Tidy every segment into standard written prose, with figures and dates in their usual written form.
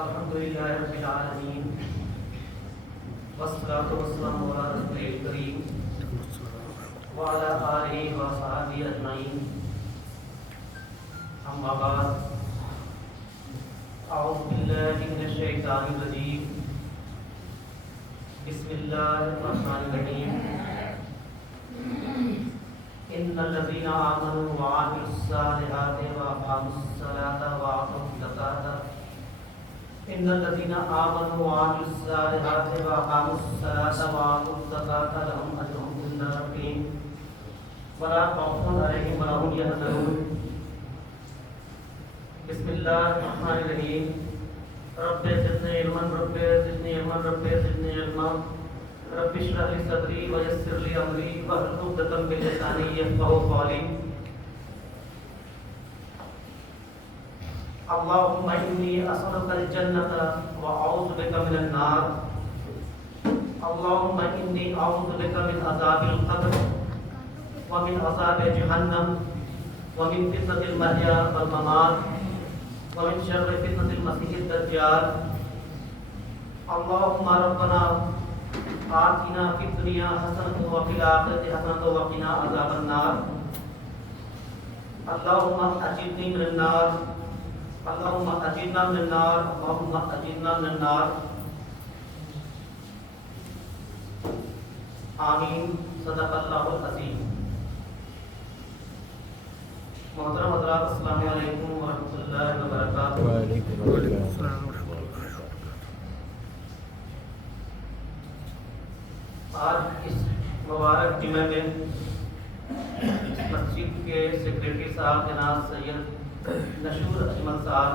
الحمد للہ رب العالمین والصلاة والسلام علی رسول الکریم وعلی آلہ وصحبہ اجمعین اما بعد اعوذ باللہ من الشیطان الرجیم بسم اللہ الرحمن الرحیم ان الذین آمنوا وعملوا الصالحات واقاموا الصلاة وآتوا الزکاة ان الذين آمنوا وعملوا الصالحات وأقاموا الصلاة وآتوا الزكاة لهم أجرهم عند ربهم ولا خوف عليهم ولا هم يحزنون بسم الله الرحمن الرحيم رب زدني علما رب زدني علما رب زدني علما رب اشرح لي صدري ويسر لي أمري واحلل عقدة من لساني يفقهوا قولي اللهم إني أسألك الجنة وأعوذ بك من النار اللهم إني أعوذ بك من عذاب القبر ومن عذاب جهنم ومن فتنة المحيا والممات ومن شر فتنة المسيح الدجال اللهم ربنا آتنا في الدنيا حسنة وفي الآخرة حسنة وقنا عذاب النار اللهم أجرني من النار اللهم اجرنا من النار اللهم اجرنا من النار آمین صدق اللہ العظیم. محترم حضرات السلام علیکم ورحمۃ اللہ وبرکاتہ. وعلیکم السلام ورحمۃ اللہ وبرکاتہ. آج اس مبارک جمعہ میں مسجد کے سیکریٹری صاحب جناب سید نشور اجمل صاحب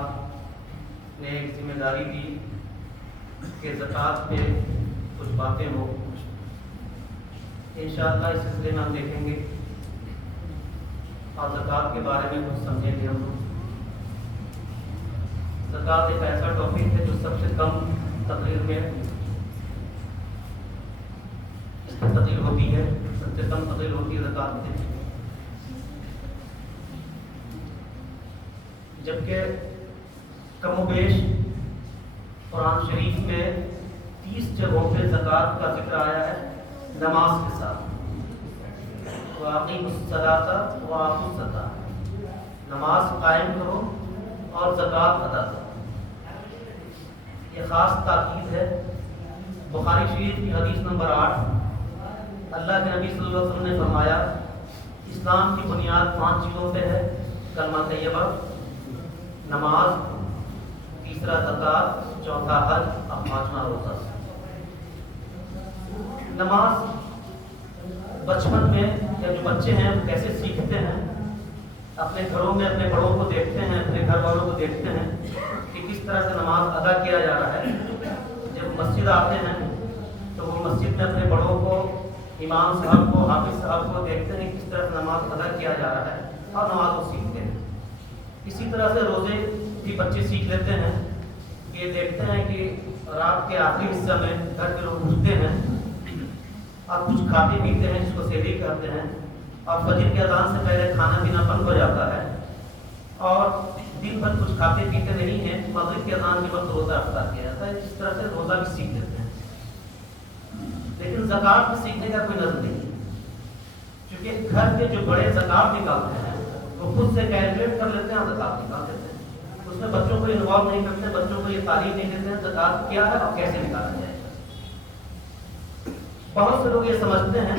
نے ایک ذمہ داری دی کہ زکوٰۃ پہ کچھ باتیں ہوں. انشاءاللہ اس سلسلے میں ہم دیکھیں گے اور زکوٰۃ کے بارے میں کچھ سمجھیں گے. ہم زکوٰۃ ایک ایسا ٹاپک ہے جو سب سے کم تقریر میں اس کی تقریر ہوتی ہے، سب سے کم تقریر ہوتی ہے زکوٰۃ میں، جبکہ کم و بیش قرآن شریف میں 30 جگہوں پہ زکوٰۃ کا ذکر آیا ہے نماز کے ساتھ. وَأَقِیمُوا الصَّلَاةَ وَآتُوا الزَّکَاةَ، نماز قائم کرو اور زکوٰۃ ادا کرو. یہ خاص تاکید ہے. بخاری شریف کی حدیث نمبر 8، اللہ کے نبی صلی اللہ علیہ وسلم نے فرمایا اسلام کی بنیاد 5 چیزوں پہ ہے: کلمہ طیبہ، نماز، تیسرا زکوٰۃ، چوتھا حج اور پانچواں روزہ. نماز بچپن میں یا جو بچے ہیں وہ کیسے سیکھتے ہیں؟ اپنے گھروں میں اپنے بڑوں کو دیکھتے ہیں، اپنے گھر والوں کو دیکھتے ہیں کہ کس طرح سے نماز ادا کیا جا رہا ہے. جب مسجد آتے ہیں تو وہ مسجد میں اپنے بڑوں کو، امام صاحب کو، حافظ صاحب کو دیکھتے ہیں کس طرح سے نماز ادا کیا جا رہا ہے اور نماز کو سیکھتے ہیں. اسی طرح سے روزے بھی بچے سیکھ لیتے ہیں. یہ دیکھتے ہیں کہ رات کے آخری حصہ میں گھر کے لوگ اٹھتے ہیں اور کچھ کھاتے پیتے ہیں جس کو سحری کہتے ہیں، اور فجر کے اذان سے پہلے کھانا پینا بند ہو جاتا ہے اور دن بھر کچھ کھاتے پیتے نہیں ہیں. مغرب کے اذان کے وقت روزہ افطار کیا جاتا ہے. اس طرح سے روزہ بھی سیکھ لیتے ہیں. لیکن زکوٰۃ میں سیکھنے کا کوئی نظر نہیں ہے، کیونکہ گھر کے جو بڑے زکوٰۃ نکالتے ہیں وہ خود سے کیلکولیٹ کر لیتے ہیں اور زکوٰۃ نکال دیتے ہیں. اس میں بچوں کو انوالو نہیں کرتے، بچوں کو یہ تعلیم نہیں دیتے ہیں زکوٰۃ کیا ہے اور کیسے نکالا جائے. بہت سے لوگ یہ سمجھتے ہیں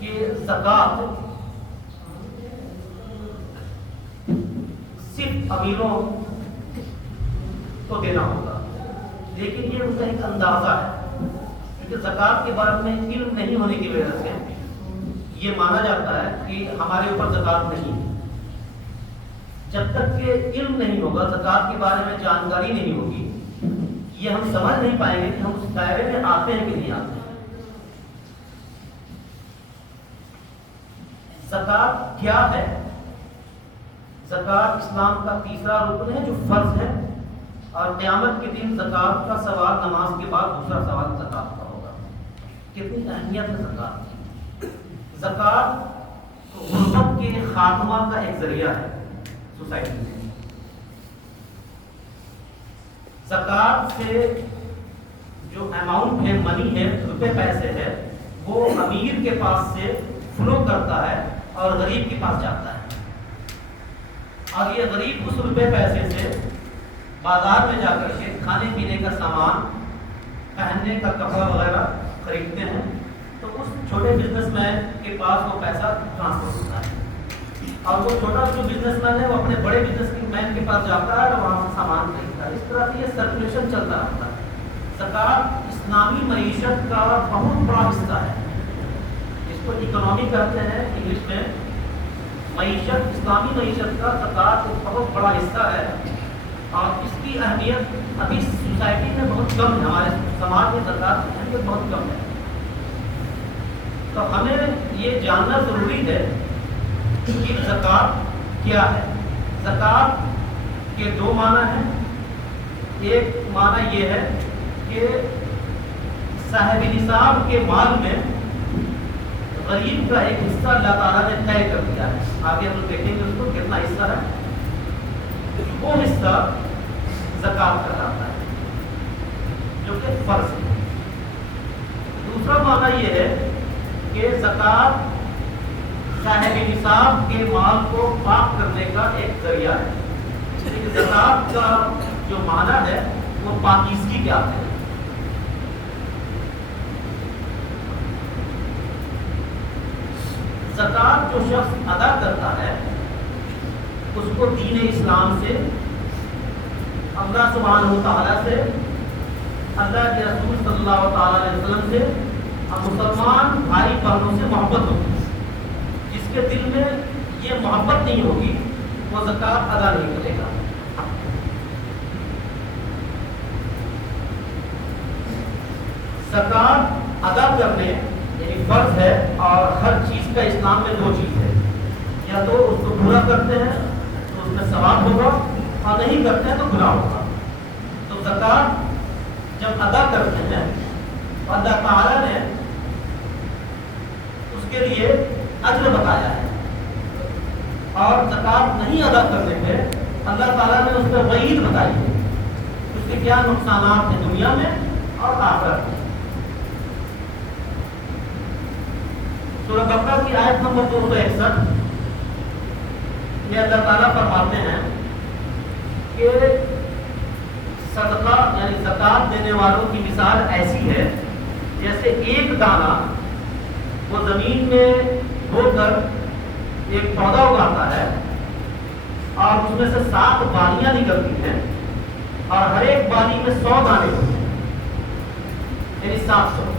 کہ زکوٰۃ صرف امیروں کو دینا ہوگا، لیکن یہ ان کا ایک اندازہ ہے، کیونکہ زکوٰۃ کے بارے میں علم نہیں ہونے کی وجہ سے یہ مانا جاتا ہے کہ ہمارے اوپر زکوٰۃ نہیں ہے. جب تک کہ علم نہیں ہوگا، زکوٰۃ کے بارے میں جانکاری نہیں ہوگی، یہ ہم سمجھ نہیں پائیں گے کہ ہم اس دائرے میں آتے ہیں کہ نہیں آتے ہیں. زکوٰۃ کیا ہے؟ زکوٰۃ اسلام کا تیسرا رکن ہے جو فرض ہے، اور قیامت کے دن زکوٰۃ کا سوال نماز کے بعد دوسرا سوال زکوٰۃ کا ہوگا. کتنی اہمیت ہے زکوٰۃ کی. زکوٰۃ غربت کے خاتمہ کا ایک ذریعہ ہے سوسائٹی میں. زکوٰۃ سے جو اماؤنٹ ہے، منی ہے، روپے پیسے ہے، وہ امیر کے پاس سے فلو کرتا ہے اور غریب کے پاس جاتا ہے، اور یہ غریب اس روپے پیسے سے بازار میں جا کر کے کھانے پینے کا سامان، پہننے کا کپڑا وغیرہ خریدتے ہیں، تو اس چھوٹے بزنس مین کے پاس وہ پیسہ ٹرانسفر ہوتا ہے، اور وہ چھوٹا جو بزنس مین ہے وہ اپنے بڑے بزنس مین کے پاس جاتا ہے اور وہاں سے سامان خریدتا ہے۔ اس طرح سے یہ سرکولیشن چلتا رہتا ہے۔ زکوٰۃ اسلامی معیشت کا بہت بڑا حصہ ہے، اس کو اکنامی کہتے ہیں انگلش میں۔ معیشت، اسلامی معیشت کا زکوٰۃ ایک بہت بڑا حصہ ہے، اور اس کی اہمیت ابھی سوسائٹی میں بہت کم ہے، ہمارے سماج میں زکوٰۃ کی اہمیت بہت کم ہے۔ تو ہمیں یہ جاننا ضروری ہے کہ زکوٰۃ کیا ہے۔ زکوٰۃ کے دو معنی ہیں۔ ایک معنی یہ ہے کہ صاحب نصاب کے مال میں غریب کا ایک حصہ اللہ تعالیٰ نے طے کر دیا ہے، آگے ہم دیکھیں گے اس کو کتنا حصہ ہے، وہ حصہ زکوٰۃ کہلاتا ہے، جو کہ فرض ہے۔ دوسرا معنی یہ ہے کہ زکوٰۃ صاحب نصاب کے مال کو پاک کرنے کا ایک ذریعہ ہے، اس لیے کہ زکوٰۃ کا جو معنی ہے وہ پاکیزگی کیا ہے۔ زکوٰۃ جو شخص ادا کرتا ہے اس کو دین اسلام سے، اللہ سبحانہ و تعالیٰ سے، اللہ کے رسول صلی اللہ تعالیٰ علیہ وسلم سے اور مسلمان بھائی بہنوں سے محبت ہوگی۔ جس کے دل میں یہ محبت نہیں ہوگی وہ زکوٰۃ ادا نہیں کرے گا۔ زکوٰۃ ادا کرنے یعنی فرض ہے، اور ہر چیز کا اسلام میں دو چیز ہے، یا تو اس کو پورا کرتے ہیں تو اس میں ثواب ہوگا، اور نہیں کرتے ہیں تو گناہ ہوگا۔ تو زکوٰۃ جب ادا کرتے ہیں تو اللہ تعالیٰ نے اس کے لیے اجر بتایا ہے، اور زکوٰۃ نہیں ادا کرنے پہ اللہ تعالیٰ نے اس پہ وعید بتائی ہے، اس کے کیا نقصانات ہیں دنیا میں اور آخرت میں۔ سورہ بقرہ کی آیت نمبر 261 میں اللہ تعالیٰ فرماتے ہیں کہ صدقہ یعنی زکوٰۃ دینے والوں کی مثال ایسی ہے جیسے ایک دانہ وہ زمین میں بو کر ایک پودا اگاتا ہے، اور اس میں سے 7 بالیاں نکلتی ہیں، اور ہر ایک بالی میں 100 دانے ہوتے ہیں، یعنی 700۔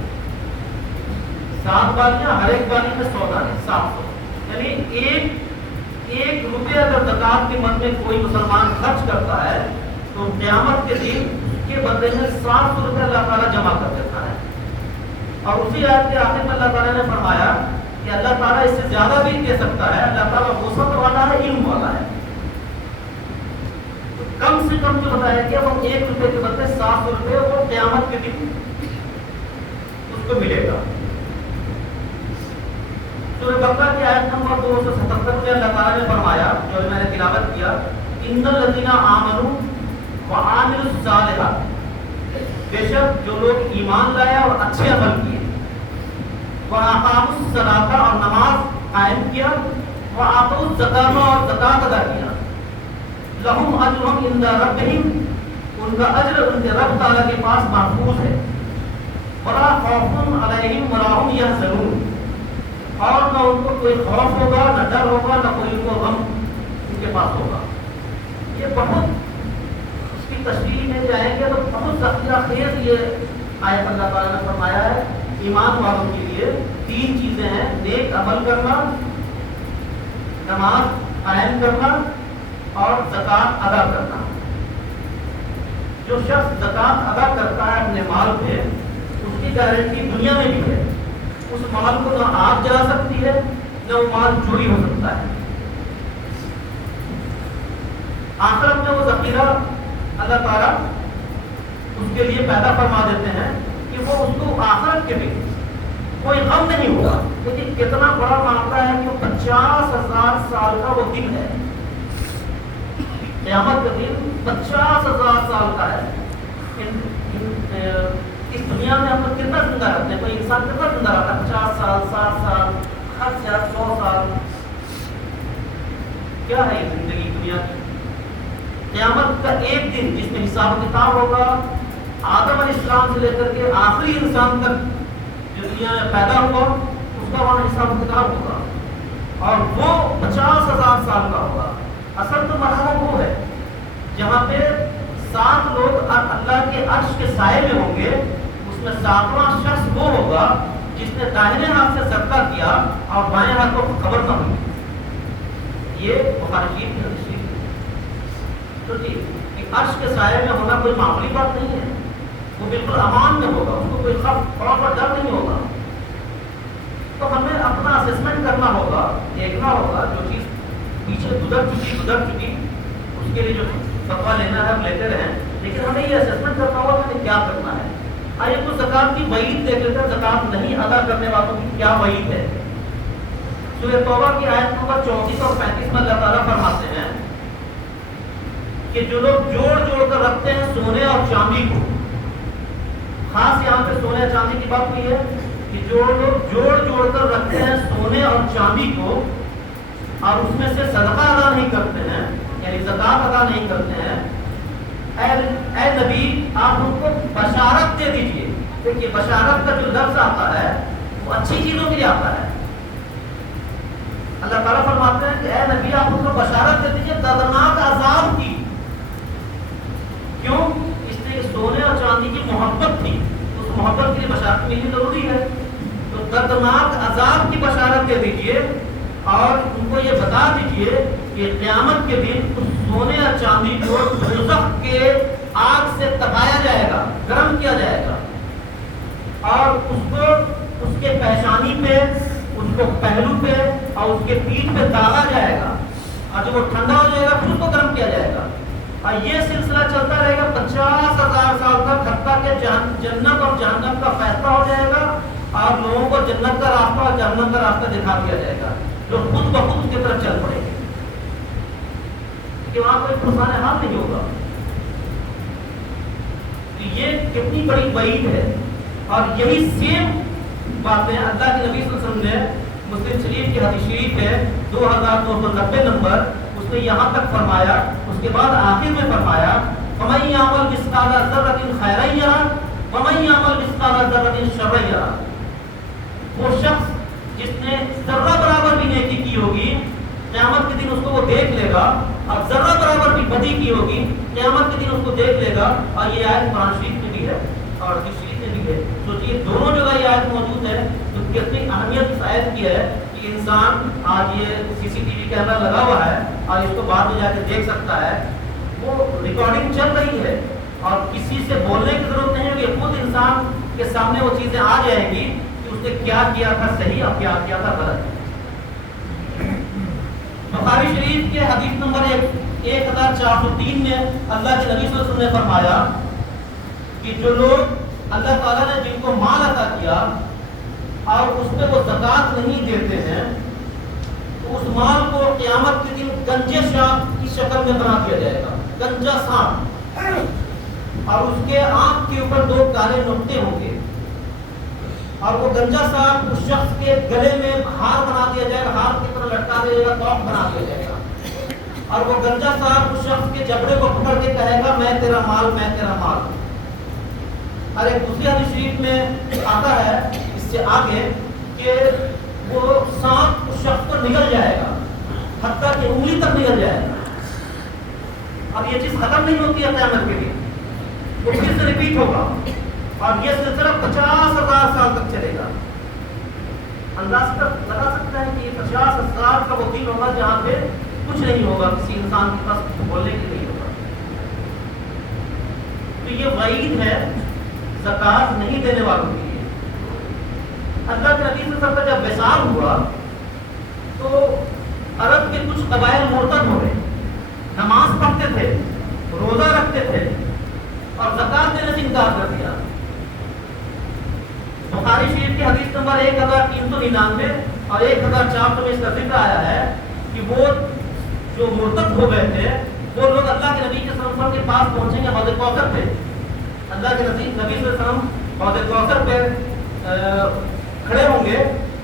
7 بالیاں، ہر ایک بالی میں 100 دانے، 700۔ یعنی ایک روپے اگر زکوٰۃ کے مد میں کوئی مسلمان خرچ کرتا ہے تو قیامت کے دن کے بدلے میں 700 روپے اللہ تعالیٰ جمع کر دیتا ہے۔ اور اسی آیت کے آخر میں اللہ تعالیٰ نے فرمایا کہ اللہ تعالیٰ اس سے زیادہ بھی دے سکتا ہے، اللہ تعالیٰ وسعت والا ہے، علم والا ہے۔ تو کم سے کم جو بتایا کہ وہ 1 روپے کے بدلے 700 روپے وہ قیامت کے دن اس کو ملے گا۔ سورہ بقرہ کی آیت نمبر 277 میں اللہ تعالیٰ نے فرمایا، جو میں نے تلاوت کیا، ان الذین آمنوا وعملوا الصالحات، بے شک جو لوگ ایمان لائے اور اچھے عمل کیے، وَأَقَامُوا الصَّلَاةَ اور نماز قائم کیا، وَآتَوُا الزَّکَاةَ اور زکوٰۃ ادا کیا، لَهُمْ أَجْرُهُمْ عِندَ رَبِّهِمْ ان کا اجر ان کے رب تعالیٰ کے پاس محفوظ ہے، وَلَا خَوْفٌ عَلَيْهِمْ وَلَا هُمْ يَحْزَنُونَ اور نہ ان کو کوئی خوف ہوگا، نہ ڈر ہوگا، نہ کوئی ان کو غم ان کے پاس ہوگا۔ یہ بہت اس کی تشریح میں جائیں گے تو بہت ذخیرہ خیز یہ آیت اللہ تعالیٰ نے فرمایا ہے۔ ایمان والوں کے لیے 3 چیزیں ہیں، نیک عمل کرنا، نماز قائم کرنا اور زکوٰۃ ادا کرنا۔ جو شخص زکوٰۃ ادا کرتا ہے اپنے مال پہ، اس کی گارنٹی دنیا میں بھی ہے، اس مال کو نہ آگ جلا سکتی ہے نہ وہ مال چوری ہو سکتا ہے۔ آخرت میں وہ ذخیرہ اللہ تعالیٰ اس کے لیے پیدا فرما دیتے ہیں کہ وہ اس کو آخرت کے بھی کوئی غم نہیں ہوگا۔ لیکن کتنا بڑا معاملہ ہے کہ وہ 50,000 سال کا وہ دن ہے، قیامت کا دن 50,000 سال کا ہے، اس دنیا میں ہم لوگ کتنا زندہ رہتے ہیں؟ کوئی انسان کتنا زندہ رہتا ہے؟ 50 سال، 60 سال، حد سے حد 100 سال. کیا ہے یہ زندگی دنیا کی؟ قیامت کا ایک دن جس میں حساب و کتاب ہوگا، آدم علیہ السلام سے لے کر کے آخری انسان تک جو دنیا میں پیدا ہوا اس کا وہاں حساب و کتاب ہوگا، اور وہ 50,000 سال کا ہوگا. اصل تو مرحلہ وہ ہے جہاں پہ 7 لوگ اللہ کے عرش کے سائے میں ہوں گے. اس میں 7واں شخص وہ ہوگا جس نے داہنے ہاتھ سے صدقہ کیا اور بائیں ہاتھ کو خبر نہ ہوئی. یہ بخاری شریف کی حدیث ہے. تو جی عرش کے سائے میں ہونا کوئی معمولی بات نہیں ہے. وہ بالکل امان میں ہوگا، اس کو کوئی خوف اور ڈر نہیں ہوگا. تو ہمیں اپنا اسسمنٹ کرنا ہوگا، دیکھنا ہوگا جو چیز پیچھے گزر چکی اس کے لیے جو فتویٰ لینا ہے ہم لیتے رہیں، لیکن ہمیں یہ اسسمنٹ کرنا ہوگا کہ ہمیں کیا کرنا ہے. آئیے کچھ زکوٰۃ کی وعید دیکھ لیتے ہیں. زکوٰۃ نہیں ادا کرنے والوں کی کیا وعید ہے. سورہ توبہ کی آیت نمبر 34 اور 35 میں اللہ تعالیٰ فرماتے ہیں کہ جو لوگ جوڑ کر رکھتے ہیں سونے اور چاندی کو، خاص یہاں پہ سونے اور چاندی کی بات ہوئی ہے کہ جو لوگ جوڑ کر رکھتے ہیں سونے اور چاندی کو اور اس میں سے صدقہ ادا نہیں کرتے ہیں، یعنی زکوٰۃ ادا نہیں کرتے ہیں، اے نبی آپ ان کو بشارت دے دیجئے. دیکھیے بشارت کا جو لفظ آتا ہے وہ اچھی چیزوں کے لیے آتا ہے. اللہ تعالیٰ فرماتے ہیں کہ اے نبی آپ ان کو بشارت دے دیجئے دردناک عذاب کی. کیوں؟ اس لیے سونے اور چاندی کی محبت تھی، اس محبت کے لیے بشارت ملنی ضروری ہے. تو دردناک عذاب کی بشارت دے دیجئے اور ان کو یہ بتا دیجئے کہ قیامت کے دن اس سونے اور چاندی کو دوزخ کے آگ سے تپایا جائے گا، گرم کیا جائے گا، اور اس کو اس کے پیشانی پہ، اس کو پہلو پہ اور اس کے پیٹھ پہ داغا جائے گا، اور جب وہ ٹھنڈا ہو جائے گا پھر اس کو گرم کیا جائے گا. اور یہ سلسلہ چلتا رہے گا 50,000 سال تک، حتیٰ کہ جنت اور جہنم کا فیصلہ ہو جائے گا اور لوگوں کو جنت کا راستہ اور جہنم کا راستہ دکھا دیا جائے گا، جو خود بخود اس کی طرف چل پڑے گے کہ وہاں کوئی پرسان حال نہیں ہوگا. یہ کتنی بڑی وعید ہے. اور یہی سیم باتیں اللہ کے نبی صلی اللہ علیہ وسلم نے مسلم شریف کی حدیث شریف ہے 2990 نمبر، اس نے یہاں تک فرمایا. اس کے بعد آخر میں فرمایا فَمَن يَعْمَلْ مِثْقَالَ ذَرَّةٍ خَيْرًا يَرَهُ وَمَن يَعْمَلْ مِثْقَالَ ذَرَّةٍ شَرًّا يَرَهُ. وہ شخص جس نے ذرہ برابر بھی نیکی کی ہوگی قیامت کے دن اس کو وہ دیکھ لے گا، اور ذرہ برابر بھی بدی کی ہوگی قیامت کے دن اس کو دیکھ لے گا. اور یہ آیت قرآن شریف میں بھی ہے اور حدیث شریف میں بھی ہے. سوچیے دونوں جگہ یہ آیت موجود ہے. تو کتنی اہمیت اس آیت کی ہے کہ انسان آج یہ CCTV کیمرہ لگا ہوا ہے اور اس کو بعد میں جا کے دیکھ سکتا ہے. وہ ریکارڈنگ چل رہی ہے اور کسی سے بولنے کی ضرورت نہیں ہوگی، خود انسان کے سامنے وہ چیزیں آ جائیں گی کہ اس نے کیا کیا تھا صحیح اور کیا کیا تھا غلط. بخاری شریف کے حدیث نمبر 1403 میں اللہ کے نبی صلی اللہ علیہ وسلم نے فرمایا کہ جو لوگ اللہ تعالیٰ نے جن کو مال عطا کیا اور اس پہ وہ زکوٰۃ نہیں دیتے ہیں تو اس مال کو قیامت کے دن گنجے سانپ کی شکل میں بنا دیا جائے گا. گنجا سانپ، اور اس کے آنکھ کے اوپر 2 کالے نقطے ہوں گے، اور وہ گنجا سانپ اس شخص کے گلے میں ہار بنا دیا جائے گا، ہار کی طرح لٹکا دیا جائے گا، توق بنا دیا جائے گا. اور وہ گنجا سانپ اس شخص کے جبڑے کو پکڑ کے کہے گا میں تیرا مال، میں تیرا مال. اور ایک دوسری حدیث شریف میں آتا ہے اس سے آگے کہ وہ سانپ اس شخص کو نگل جائے گا، حتیٰ کہ انگلی تک نگل جائے گا. اب یہ چیز ختم نہیں ہوتی ہے قیامت کے دن، وہ پھر سے ریپیٹ ہوگا اور یہ سلسلہ 50,000 سال تک چلے گا. اندازہ لگا سکتا ہے کہ یہ 50,000 کا وہ دن ہوگا جہاں پہ کچھ نہیں ہوگا، کسی انسان کے پاس بولنے کے نہیں ہوگا. تو یہ وعید ہے زکوٰۃ نہیں دینے والوں کے لیے. اللہ کے نبی صلی اللہ علیہ وسلم کا جب وصال ہوا تو عرب کے کچھ قبائل مرتد ہو گئے، نماز پڑھتے تھے، روزہ رکھتے تھے اور زکوٰۃ دینے سے انکار کر دیا. بخاری شریف کی حدیث نمبر 1399 اور 1400 میں اس کا ذکر آیا ہے کہ وہ جو مرتد ہو گئے تھے وہ لوگ اللہ کے نبی کے صلی اللہ علیہ وسلم کے پاس پہنچیں گے. حوض کوثر پہ اللہ کے نبی صلی اللہ علیہ وسلم حوض کوثر پہ کھڑے ہوں گے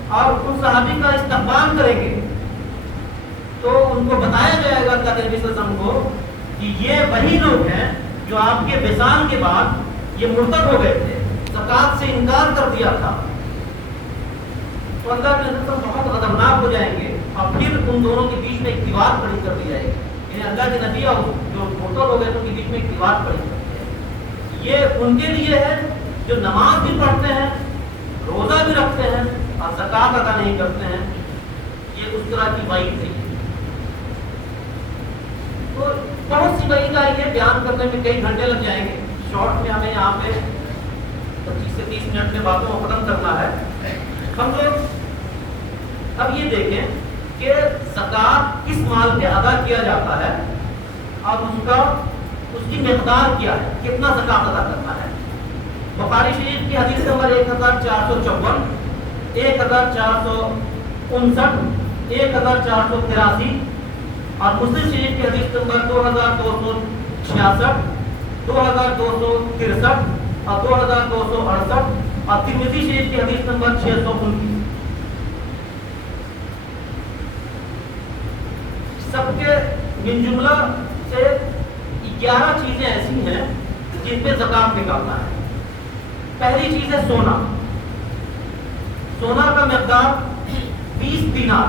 اور ان صحابی کا استقبال کریں گے تو ان کو بتایا جائے گا اللہ کے نبی صلی اللہ علیہ وسلم کو کہ یہ وہی لوگ ہیں جو آپ کے وصال کے بعد یہ مرتد ہو گئے تھے، زکوٰۃ سے انکار کر دیا تھا. تو اللہ کے نبی بہت غضبناک ہو جائیں گے اور پھر ان دونوں کے بیچ میں ایک دیوار کھڑی کر دی جائے گی. یعنی اللہ کے نبی اور جو مرتد ہو گئے ان کے بیچ میں ایک دیوار کھڑی کر دی جائے گی. یہ ان کے لیے ہے جو نماز بھی پڑھتے ہیں، روزہ بھی رکھتے ہیں اور زکوٰۃ ادا نہیں کرتے ہیں. یہ اس طرح کی وعید ہے. تو بہت سی وعید آئی ہے، بیان کرنے میں کئی گھنٹے لگ جائیں گے. شارٹ میں ہمیں یہاں پہ 25 سے 30 منٹ میں باتوں کو ختم کرنا ہے. ہم لوگ اب یہ دیکھیں کہ زکوٰۃ کس مال پہ ادا کیا جاتا ہے اور اس کی مقدار کیا ہے، کتنا زکوٰۃ ادا کرنا ہے. بخاری شریف کی حدیث نمبر 1454، 1459، 1483 اور مسلم شریف کی حدیث نمبر 2266، 2263 اور 2268 اور ترمذی شریف کی حدیث نمبر 629. سب کے من جملہ سے 11 چیزیں ایسی ہیں جن پہ زکوٰۃ نکالنا ہے. پہلی چیز ہے سونا. سونا کا مقدار 20 دینار،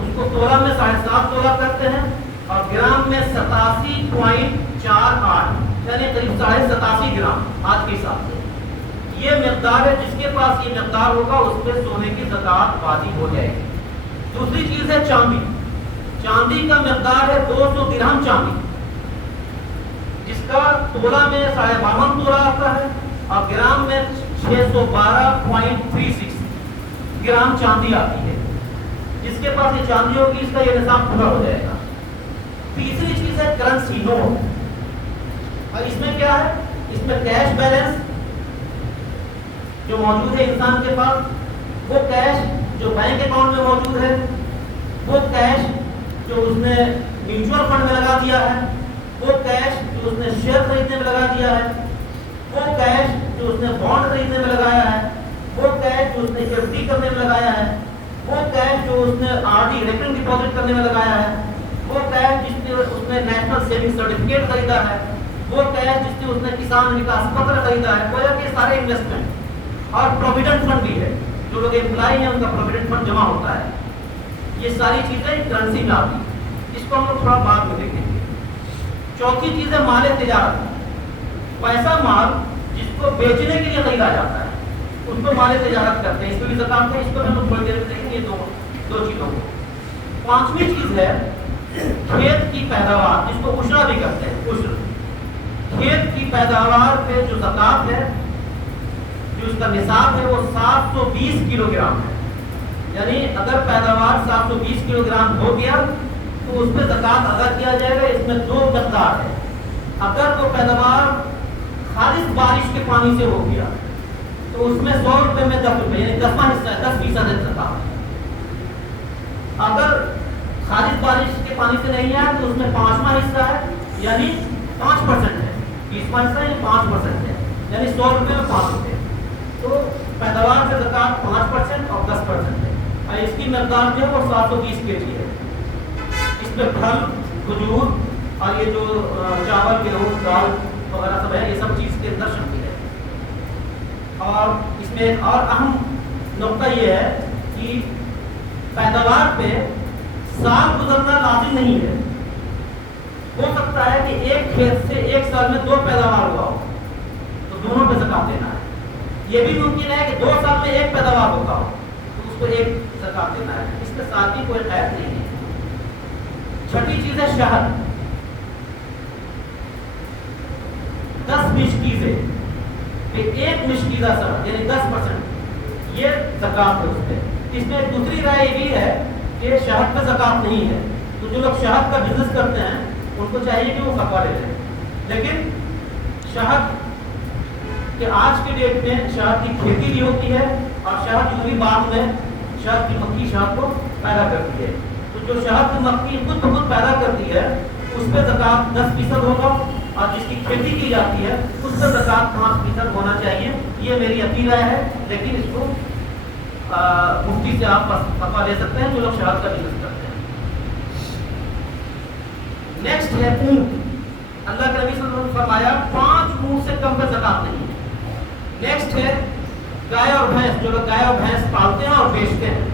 اس کو تولہ میں 7.5 تولہ کرتے ہیں اور گرام میں 87.48 یعنی قریب 87.5 گرام آج کے حساب سے. یہ مقدار ہے، جس کے پاس یہ مقدار ہوگا اس پہ سونے کی زکوٰۃ واجب ہو جائے گی. دوسری چیز ہے چاندی. چاندی کا مقدار ہے 200 درہم چاندی، جس کا تولہ میں 52.5 تولہ آتا ہے اور گرام میں 612.36 گرام چاندی آتی ہے. جس کے پاس یہ چاندی ہوگی اس کا یہ نصاب پورا ہو جائے گا. تیسری چیز ہے کرنسی، نوٹ. اور اس میں کیا ہے؟ اس میں کیش بیلنس جو موجود ہے انسان کے پاس، وہ کیش جو بینک اکاؤنٹ میں موجود ہے، وہ کیش جو اس نے میوچل فنڈ میں لگا دیا ہے، وہ کیش جو اس نے شیئر خریدنے میں لگا دیا ہے، وہ کیش جو اس نے بانڈ خریدنے میں لگایا ہے، وہ کیش جو اس نے ایف ڈی کرنے میں لگایا ہے، وہ کیش جو اس نے آر ڈی ریکرنگ ڈپازٹ کرنے میں لگایا ہے، وہ کیش جس نے اس نے نیشنل سیونگ سرٹیفکیٹ خریدا ہے، وہ کیش جس نے اس نے کسان وکاس پتر خریدا ہے. گویا کہ سارے انویسٹمنٹ اور پروویڈنٹ فنڈ بھی ہے، جو لوگ امپلائی ہیں ان کا پروویڈنٹ فنڈ جمع ہوتا ہے. یہ ساری چیزیں کرنسی میں آتی ہیں. اس کو ہم لوگ تھوڑا بعد میں دیکھیں گے. چوتھی چیز ہے مال تجارت. ایسا مال جس کو بیچنے کے لیے خریدا جاتا ہے اس کو مال تجارت کرتے ہیں. اس کو بھی زکوٰۃ ہے. اس کو ہم لوگ تھوڑی دیر میں دیکھیں گے دو چیزوں کو. پانچویں چیز ہے کھیت کی پیداوار، جس کو عشرہ بھی کہتے ہیں. عشر کھیت کی پیداوار پہ جو زکوٰۃ ہے، جو اس کا نصاب ہے، وہ 720 کلو گرام ہے. یعنی اگر پیداوار 720 کلو گرام ہو گیا تو اس پہ زکوٰۃ ادا کیا جائے گا. اس میں دو مقدار ہے. اگر وہ پیداوار خالص بارش کے پانی سے ہو گیا تو اس میں 100 روپے میں 10 روپے یعنی 10واں حصہ ہے، 10% زکوٰۃ. اگر خالص بارش کے پانی سے نہیں آیا تو اس میں 5واں حصہ ہے یعنی 5% ہے. 20واں حصہ یعنی 5% ہے، یعنی 100 روپے میں 5 روپے. تو پیداوار سے زکوٰۃ 5% اور 10% ہے. اور اس کی مقدار جو ہے وہ 720 kg ہے. اس میں پھل، کھجور اور یہ جو چاول، گیہوں، دال وغیرہ سب ہے، یہ سب چیز کے اندر شامل ہے. اور اس میں ایک اور اہم نقطہ یہ ہے کہ پیداوار پہ سال گزرنا لازم نہیں ہے. ہو سکتا ہے کہ ایک کھیت سے ایک سال میں 2 پیداوار ہوا ہو تو دونوں پہ زکوٰۃ دینا ہے. یہ بھی ممکن ہے کہ 2 سال میں ایک پیداوار ہوتا ہو تو اس کو ایک زکوٰۃ دینا ہے. اس کے ساتھ ہی کوئی قید نہیں ہے. چھٹی چیز ہے شہد. 10 مشکیزیں، ایک مشکیزہ سر یعنی 10% یہ زکوٰۃ ہے اس پہ. اس میں ایک دوسری رائے یہ بھی ہے کہ شہد پہ زکوٰۃ نہیں ہے. تو جو لوگ شہد کا بزنس کرتے ہیں ان کو چاہیے کہ وہ فتویٰ لے لیں. لیکن شہد کہ آج کے ڈیٹ میں شہد کی کھیتی بھی ہوتی ہے اور شہد جو بھی باغ میں شہد کی مکھی شہد کو پیدا کرتی ہے. تو جو شہد کی مکھی خود بخود پیدا کرتی ہے اس پہ زکوٰۃ 10% ہوگا اور جس کی کھیتی کی جاتی ہے اس پر زکوٰۃ 5% ہونا چاہیے. یہ میری اپنی رائے ہے، لیکن اس کو مفتی سے آپ فتویٰ لے سکتے ہیں جو لوگ شراب کا بزنس کرتے ہیں. نیکسٹ ہے اونٹ. اللہ کے نبی صلی اللہ علیہ وسلم نے فرمایا 5 اونٹ سے کم پر زکوٰۃ نہیں ہے. نیکسٹ ہے گائے اور بھینس. جو لوگ گائے اور بھینس پالتے ہیں اور بیچتے ہیں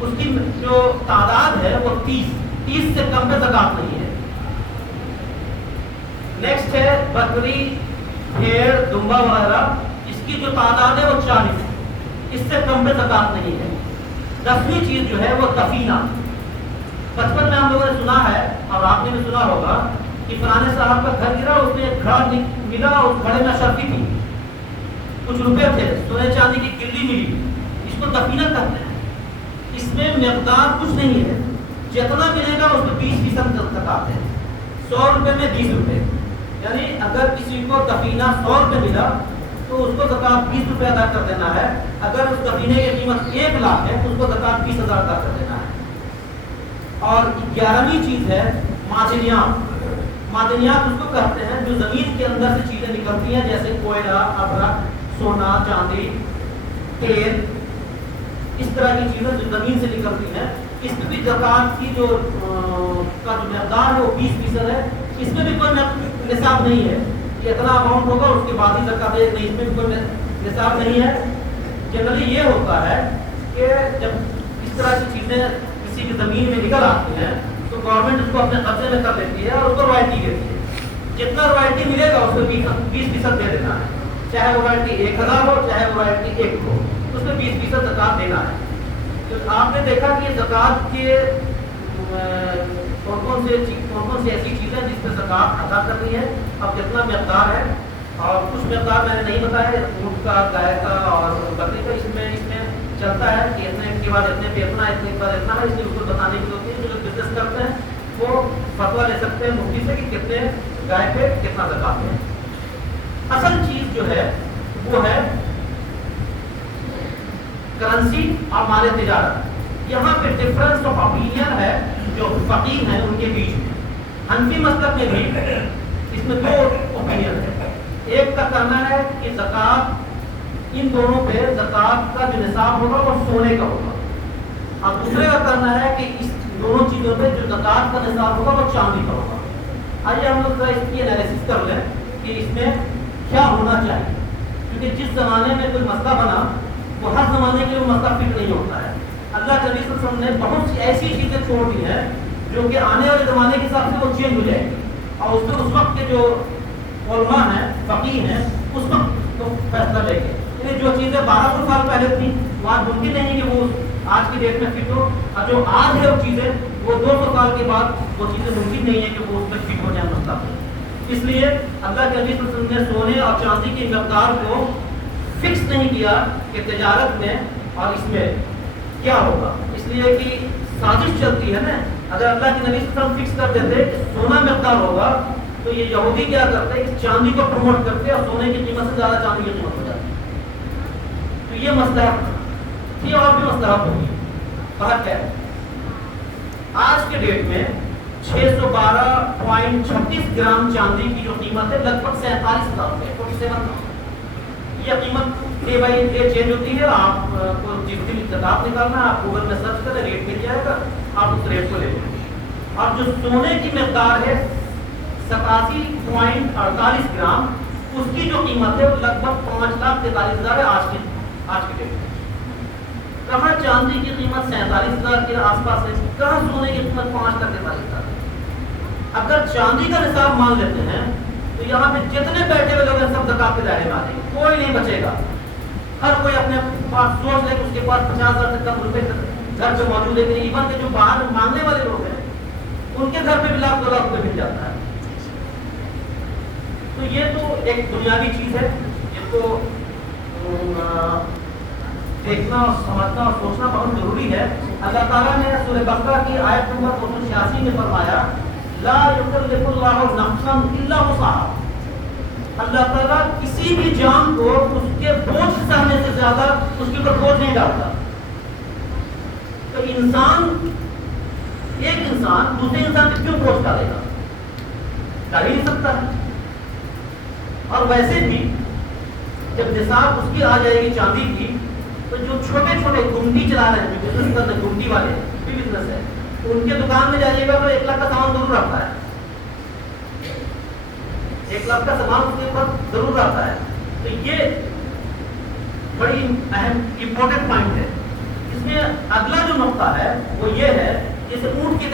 اس کی جو تعداد ہے وہ 30 سے کم پہ زکوٰۃ نہیں ہے. نیکسٹ ہے بکری، بھیڑ، دمبا وغیرہ. اس کی جو تعداد ہے وہ 40، اس سے کم پہ زکوٰۃ نہیں ہے. 10ویں چیز جو ہے وہ دفینہ. بچپن میں ہم لوگوں نے سنا ہے اور آپ نے بھی سنا ہوگا کہ فلانے صاحب کا گھر گرا، اس میں ایک گھڑا ملا اور اس گھڑے میں اشرفی تھی، کچھ روپے تھے، سونے چاندی کی کلی ملی. اس کو دفینہ کہتے ہیں. اس میں مقدار کچھ نہیں ہے، جتنا ملے گا اس میں 20% زکوٰۃ ہے. 100 روپے میں 20 روپے، یعنی اگر کسی کو دفینہ 100 روپے ملا تو اس کو زکوٰۃ 20 روپے ادا کر دینا ہے. اگر اس دفینے کی قیمت 1 لاکھ ہے تو اس کو زکوٰۃ 20,000 ادا کر دینا ہے. اور 11ویں چیز ہے معدنیات. معدنیات اس کو کہتے ہیں جو زمین کے اندر سے چیزیں نکلتی ہیں، جیسے کوئلہ، ابرق، سونا، چاندی، تیل، اس طرح کی چیزیں جو زمین سے نکلتی ہیں. اس میں بھی زکوٰۃ کی جو مقدار ہے وہ 20% ہے. اس میں بھی کوئی نصاب نہیں ہے کہ اتنا اماؤنٹ ہوگا اس کے بعد ہی زکوٰۃ دے. نہیں، اس میں بھی کوئی نصاب نہیں ہے. جنرلی یہ ہوتا ہے کہ جب اس طرح کی چیزیں کسی کی زمین میں نکل آتی ہیں تو گورنمنٹ اس کو اپنے قبضے میں کر لیتی ہے اور اس کو روایتی دیتی ہے. جتنا روایتی ملے گا اس کو 20% دے دینا ہے. چاہے وہ روایتی 1000 ہو، چاہے وہ روایتی 1 ہو، اس میں 20% زکوٰۃ دینا ہے. تو آپ نے دیکھا کہ زکوٰۃ کے کون سی ایسی چیزیں جس پہ زکوٰۃ ادا کرنی ہے، اب کتنا مقدار ہے. اور کچھ مقدار میں نے نہیں بتایا، اونٹ کا، گائے کا اور بکری کا. اس میں چلتا ہے کہ اتنے کے بعد اتنے پہ اتنا، اتنے کے بعد اتنا ہے. اس لیے اس کو بتانے کی ہوتی ہے. جو لوگ بزنس کرتے ہیں وہ فتویٰ لے سکتے ہیں مفتی سے کہ کتنے گائے پہ کتنا زکوٰۃ ہے. اصل چیز جو ہے وہ ہے کرنسی اور مال تجارت. یہاں پہ ڈفرنس آف اوپینین ہے جو فقیہ ہیں ان کے بیچ میں. حنفی مذہب میں بھی اس میں 2 اوپینین ہے. ایک کا کہنا ہے کہ زکوٰۃ ان دونوں پہ زکوٰۃ کا جو نصاب ہوگا وہ سونے کا ہوگا، اور دوسرے کا کہنا ہے کہ اس دونوں چیزوں پہ جو زکوٰۃ کا نصاب ہوگا وہ چاندی کا ہوگا. آئیے ہم لوگ اس کی انالیسس کر لیں کہ اس میں کیا ہونا چاہیے، کیونکہ جس زمانے میں کوئی مسئلہ بنا وہ ہر زمانے کے لیے وہ مسئلہ فٹ نہیں ہوتا ہے. اللہ کے نبی صلی اللہ علیہ وسلم نے بہت سی ایسی چیزیں چھوڑ دی ہیں جو کہ آنے والے زمانے کے حساب سے وہ چینج ہو جائے گی، اور اس میں اس وقت کے جو علماء ہیں، فقیہ ہیں، اس وقت تو فیصلہ لے گے. یعنی جو چیزیں 1200 سال پہلے تھیں وہ آج ممکن نہیں ہے کہ وہ آج کی ڈیٹ میں فٹ ہو، اور جو آج ہے وہ چیزیں وہ 200 سال کے بعد وہ چیزیں ممکن نہیں ہے کہ وہ اس میں فٹ ہو جائیں مسئلہ. اس لیے اللہ کے نبی صلی اللہ علیہ وسلم نے سونے اور چاندی کی مقدار کو فکس نہیں کیا کہ تجارت میں اور اس میں کیا ہوگا. اس لیے کہ سازش چلتی ہے نا. اگر اللہ کے نبی صلی اللہ علیہ وسلم فکس کر دیتے کہ سونا مقدار ہوگا تو یہ یہودی کیا کرتے ہیں کہ چاندی کو پروموٹ کرتے اور سونے کی قیمت سے زیادہ چاندی کی قیمت ہو جاتی. تو یہ مسئلہ یہ اور بھی مسئلہ ہوگی. فرق ہے آج کے ڈیٹ میں 612.36 گرام چاندی کی جو قیمت ہے لگ بھگ 47,000 روپے 47,000. یہ قیمت ڈے بائی ڈے چینج ہوتی ہے. آپ کو جس دن کتاب نکالنا ہے آپ گوگل میں سرچ کریں، ریٹ مل جائے گا، آپ اس ریٹ کو لے لیں. اور جو سونے کی مقدار ہے 87.48 گرام، اس کی جو قیمت ہے وہ لگ بھگ 5,43,000 ہے آج کے ڈیٹ میں. کہاں چاندی کی قیمت 47,000 کے آس پاس ہے، کہاں سونے کی قیمت 5,43,000 ہے. اگر چاندی کا نصاب مان لیتے ہیں تو یہاں پہ جتنے بیٹھے ہوئے لوگ ہیں سب زکوٰۃ کے دائرے میں آ جائیں گے، کوئی نہیں بچے گا. ہر کوئی اپنے پاس سوچ لے کہ اس کے پاس 50,000 سے کم روپے گھر پہ موجود ہے. ایون کہ جو باہر مانگنے والے لوگ ہیں ان کے گھر پہ بھی 1,00,000 2,00,000 روپے مل جاتا ہے. تو یہ تو ایک بنیادی چیز ہے جس کو دیکھنا اور سمجھنا اور سوچنا بہت ضروری ہے. اللہ تعالیٰ نے سورہ بقرہ کی آیت نمبر 286 میں فرمایا لا یکلف اللہ نفسا الا وسعها. اللہ تعالیٰ کسی بھی جان کو اس کے بوجھ سہنے سے زیادہ اس کے اوپر بوجھ نہیں ڈالتا. تو ایک انسان دوسرے انسان پہ کیوں بوجھ ڈالے گا؟ کر ہی نہیں سکتا ہے. اور ویسے بھی جب نصاب اس کی آ جائے گی چاندی کی تو جو چھوٹے چھوٹے گمٹی چلا رہے ہیں جو بزنس کر رہے ہیں گمٹی والے بھی بزنس ہے ان کے دکان میں جائیے گا تو 1 لاکھ کا سامان ضرور رہتا ہے. 1 لاکھ کا سامان اس کے اوپر ضرور رہتا ہے. تو یہ بڑی اہم امپورٹنٹ پوائنٹ ہے. اس میں اگلا جو نقطہ ہے وہ یہ ہے جیسے اونٹ کی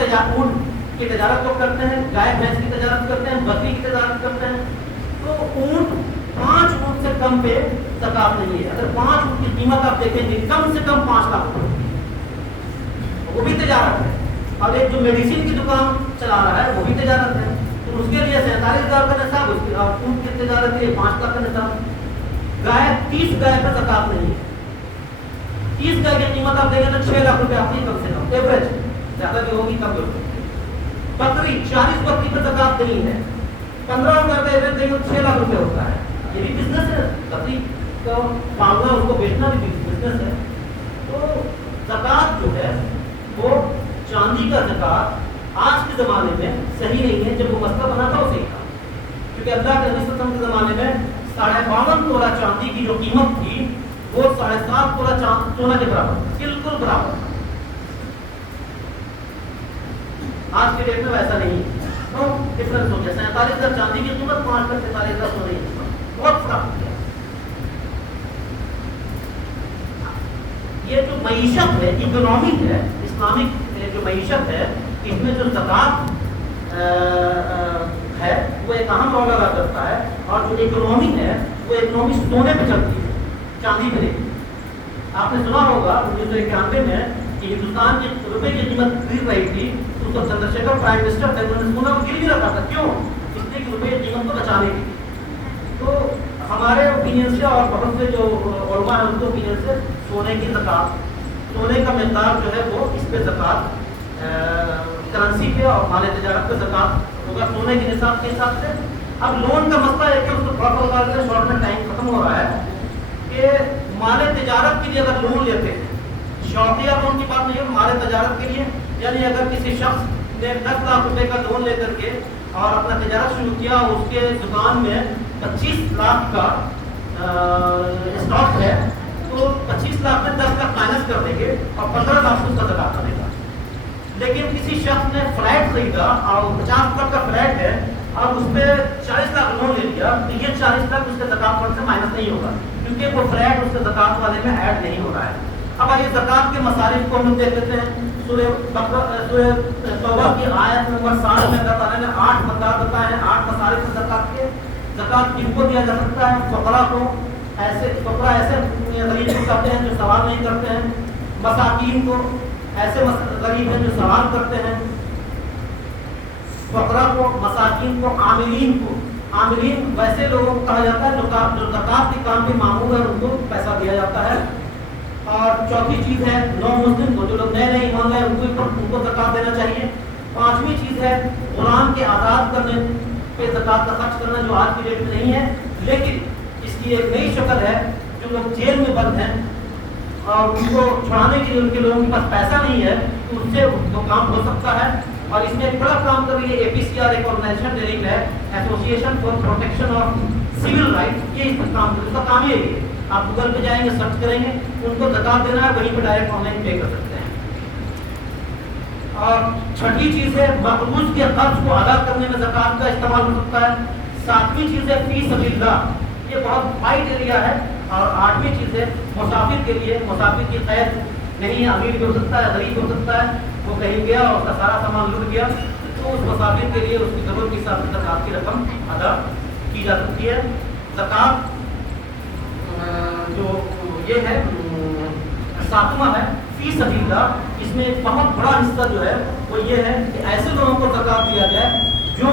تجارت کو کرتے ہیں, گائے بھینس کی تجارت کرتے ہیں, بکری کی تجارت کرتے ہیں. تو اونٹ 5 اونٹ سے کم پہ زکات نہیں ہے. اگر 5 اونٹ کی قیمت آپ دیکھیں گے کم سے کم 5 لاکھ روپے, وہ بھی تجارت ہے. اور ایک جو میڈیسن کی دکان چلا رہا ہے وہ بھی تجارت ہے. تو اس کے لیے 47,000 کا نصاب, اس کی اونٹ کی تجارت کے لیے 5 لاکھ کا نصاب. گائے 30 گائے پر زکات نہیں ہے. 30 گائے کی قیمت آپ دیکھیں تو 6 لاکھ روپے آتی ہے کم سے کم ایوریج, زیادہ بھی ہوگی کم بھی ہوگی. بکری 40 بکری پر زکات نہیں ہے. 15,000 کا ایوریج دیکھیں تو 6 لاکھ روپے ہوتا ہے. یہ بھی بزنس ہے, بکری کو پالنا اس کو بیچنا بھی بزنس ہے. تو زکات جو ہے وہ چاندی کا زکات آج کے زمانے میں صحیح نہیں ہے. جب وہ مسئلہ بنا تھا اسے تھا, کیونکہ اللہ کے نبی صلی اللہ علیہ وسلم کے زمانے میں 52 تولہ چاندی کی جو قیمت تھی وہ 7.5 تولہ سونا کے برابر, بالکل برابر. آج کے ڈیٹ میں ویسا نہیں ہے, تو ڈفرنس ہو گیا. 47,000 چاندی کی قیمت 5 پر 47,000 سونے کی قیمت, بہت فرق ہو گیا. یہ جو معیشت ہے, اکنامی ہے, اسلامک جو معیشت ہے, اس میں جو زکات ہے وہ ایک اہم رول ادا کرتا ہے. اور جو اکنامی ہے وہ اکنامی سونے پہ چلتی ہے, چاندی پہ نہیں. آپ نے سنا ہوگا 1991 میں کہ ہندوستان کی روپے کی قیمت گر رہی تھی, تو اس وقت چندر شیکھر پرائم منسٹر تھے, انہوں نے سونا کو گر بھی رکھا تھا. کیوں؟ اس لیے کہ روپے کی قیمت کو بچانے کی. تو ہمارے اوپینین سے اور بہت سے جو علماء ہیں ان کے اوپینین سے سونے کی زکات, سونے کا مقدار جو ہے وہ اس پہ زکات, کرنسی پہ اور مال تجارت پہ زکات ہوگا سونے کے نصاب کے حساب سے. اب لون کا مسئلہ ہے کہ اس کو تھوڑا تھوڑا شارٹ میں ٹائم ختم ہو رہا ہے کہ مال تجارت کے لیے اگر لون لیتے ہیں, شوقیہ لون کی بات نہیں ہے, مال تجارت کے لیے, یعنی اگر کسی شخص نے 10 لاکھ روپے کا لون لے کر کے اور اپنا تجارت شروع کیا, اس کے دکان میں 25 لاکھ کا اسٹاک ہے, تو 25 لاکھ میں 10 لاکھ مائنس کر دیں گے اور 15 لاکھ اس کا زکات کرے گا. لیکن کسی شخص نے فلیٹ خریدا اور 50 لاکھ کا فلیٹ ہے اور اس پہ 40 لاکھ لون لے لیا, تو یہ 40 لاکھ اس کے زکات فنڈ سے مائنس نہیں ہوگا, کیونکہ وہ فلیٹ اس کے زکات والے میں ایڈ نہیں ہو رہا ہے. اب آئیے زکات کے مصارف کو ہم دیکھ لیتے ہیں. سورہ توبہ کی آیت نمبر 60 میں اللہ تعالیٰ نے 8 مقدار بتائے ہیں, 8 مصارف زکات کے. زکات کن کو دیا جا سکتا ہے؟ فقراء کو, فقراء ایسے غریب کو کہتے ہیں جو سوال نہیں کرتے ہیں. مساکین کو, ایسے غریب ہیں جو سوال کرتے ہیں. فقراء کو, مساکین کو, عاملین کو. عاملین ویسے لوگوں کو کہا جاتا ہے جو زکات کے کام میں معمول ہے, ان کو پیسہ دیا جاتا ہے. اور چوتھی چیز ہے نو مسلم کو, جو لوگ نئے نئے ایمان لائے ان کو زکات دینا چاہیے. پانچویں چیز ہے غلام کے آزاد کرنے پہ زکات کا خرچ کرنا, جو آج کی ڈیٹ میں نہیں ہے, لیکن اس کی ایک نئی شکل ہے. جو لوگ جیل میں بند ہیں اور ان کو چھڑانے کے لیے ان کے لوگوں کے پاس پیسہ نہیں ہے, تو اس سے وہ کام ہو سکتا ہے. اور اس میں ایک بڑا کام کر رہی ہے APCR, ایک آرگنائزیشن ڈیرنگ ہے, association for protection of civil right. یہ اس کا کام, اس کا کام یہ ہے, آپ گوگل پہ جائیں گے, سرچ کریں گے, ان کو زکات دینا ہے, وہیں پہ ڈائریکٹ آن لائن پے کر سکتے ہیں. اور چھٹی چیز ہے مقروض کے قرض کو ادا کرنے میں زکات کا استعمال ہو سکتا ہے. ساتویں چیز ہے فی سبیل اللہ, یہ بہت وائڈ ایریا ہے. اور آٹھویں چیز ہے مسافر کے لیے, مسافر کی قید نہیں ہے, امیر بھی ہو سکتا ہے, غریب ہو سکتا ہے, وہ کہیں گیا اور اس کا سارا سامان لٹ گیا, تو اس مسافر کے لیے اس کی ضرورت کے حساب سے زکات کی رقم ادا کی جا سکتی ہے. زکات جو یہ ہے ساتواں ہے فی سبیل اللہ, اس میں ایک بہت بڑا حصہ جو ہے وہ یہ ہے کہ ایسے لوگوں کو زکات دیا جائے جو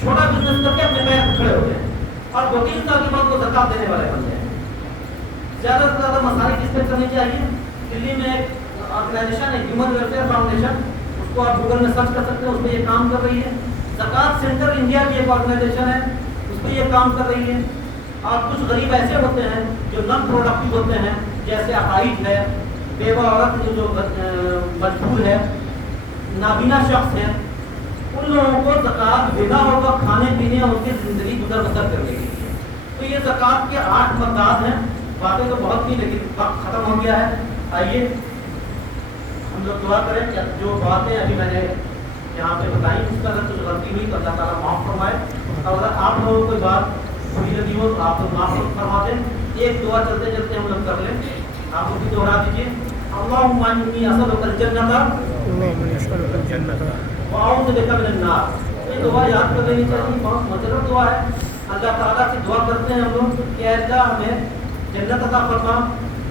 چھوٹا بزنس کر کے اپنے پیر پر کھڑے ہو جائیں اور 2-3 سال کے بعد وہ زکات دینے والے بن جائیں. زیادہ سے زیادہ مصارف اس پہ کرنے چاہیے. دلی میں ایک آرگنائزیشن ہے ہیومن ویلفیئر فاؤنڈیشن, اس کو آپ گوگل میں سرچ کر سکتے ہیں, اس پہ یہ کام کر رہی ہے. زکات سینٹر انڈیا کی ایک آرگنائزیشن ہے, اس پہ یہ کام کر رہی ہے. اور کچھ غریب ایسے ہوتے ہیں جو نان پروڈکٹیو ہوتے ہیں, جیسے اپاہج ہے, بیوہ عورت جو مجبور ہے, نابینا شخص ہے, ان لوگوں کو زکوٰۃ دینا ہوگا کھانے پینے اور ان کی زندگی گزر بسر کرنے کے لیے. تو یہ زکوٰۃ کے 8 مقدار ہیں. باتیں تو بہت تھی لیکن وقت ختم ہو گیا ہے. آئیے ہم لوگ دعا کریں کہ جو باتیں ابھی میں نے یہاں پہ بتائی اس کا اگر کچھ غلطی ہوئی تو اللہ تعالیٰ معاف فرمائے. اور اگر آپ لوگوں کو کوئی بات بری لگی ہو تو آپ لوگ معاف فرما دیں. ایک دعا چلتے چلتے ہم لوگ کر لیں. آپ اس کی دوہرا دیجیے. اللہم انی اسألک الجنۃ واعوذ بک من النار. یہ دعا یاد کر لینی چاہیے. بہت مجرب دعا ہے. اللہ تعالیٰ سے دعا کرتے ہیں ہم لوگ کہ اللہ ہمیں جنت عطا فرما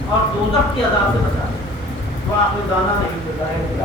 اور دوزخ کی عذاب سے بچا. دعا آخر دانا نہیں دیتا ہے.